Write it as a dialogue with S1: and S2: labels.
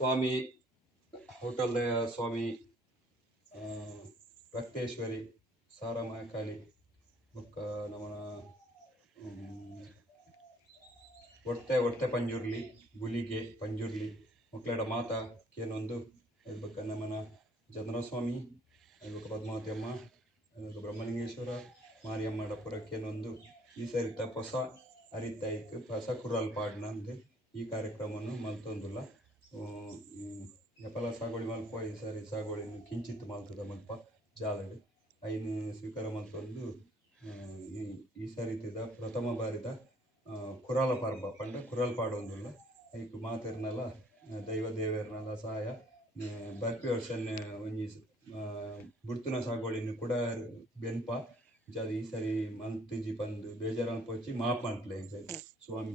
S1: ಸ್ವಾಮಿ hotel ಸ್ವಾಮಿ ರಕ್ತೇಶ್ವರಿ ರಕ್ತೇಶ್ವರಿ ಸಾರಮಾಕಾಳಿ ಬೊಕ್ಕ ನಮನ ಒಡ್ತೆ ಒಡ್ತೆ ಪಂಜುರ್ಲಿ, ಗುಲಿಗೆ ಪಂಜುರ್ಲಿ ಮಕ್ಕಳ ಮಾತ, ಕೇನೊಂದು ಐ ಬೊಕ್ಕ ನಮನ ಚಂದ್ರಸ್ವಾಮಿ ಬೊಕ್ಕ ಪದ್ಮಾವತಿ ಅಮ್ಮ ಬ್ರಹ್ಮಲಿಂಗೇಶ್ವರ ಮಾರಿಯಮ್ಮ ಕೇನೊಂದು ಈ ಸರಿತ ಹೊಸ ಅರಿತಾಯ್ತು ಹೊಸ ಕುರಲ್ ಪಾಡ್ನಂದ್ ಈ ಕಾರ್ಯಕ್ರಮವನ್ನು ಮಲ್ತೊಂದುಲ್ಲ. ಯಪಲ ಸಾಗುವಳಿ ಮಲ್ಪುವ ಈ ಸಾರಿ ಸಾಗುವಳಿನ್ ಕಿಂಚಿತ್ ಮಲ್ತುದ ಮಲ್ಪ ಜಾಲಡ್ ಐನ್ ಸ್ವೀಕಾರ ಮಲ್ತೊಂದು ಈ ಈ ಸರಿತಿದ ಪ್ರಥಮ ಬಾರಿದ ಕುರಾಲ ಪರ್ಬ ಪಂಡ ಕುರಾಲ್ ಪಾಡೊಂದುಲ್ಲ ಐಕ್ ಮಾತೆರ್ನಲ ದೈವ ದೇವೆರ್ನಲ ಸಹಾಯ ಬರ್ಪಿ ವರ್ಷನ್ ಒಂಜಿ ಬುಡ್ತುನ ಸಾಗುವಳಿನ್ ಕೂಡ ಬೆನ್ಪ. ಜಾದ ಈ ಸರಿ ಮಲ್ತಿಜಿ ಪಂದ್ ಬೇಜಾರ್ ಪೋಚಿ ಮಾಪ್ ಮನ್ಪುಲೆ ಸ್ವಾಮಿ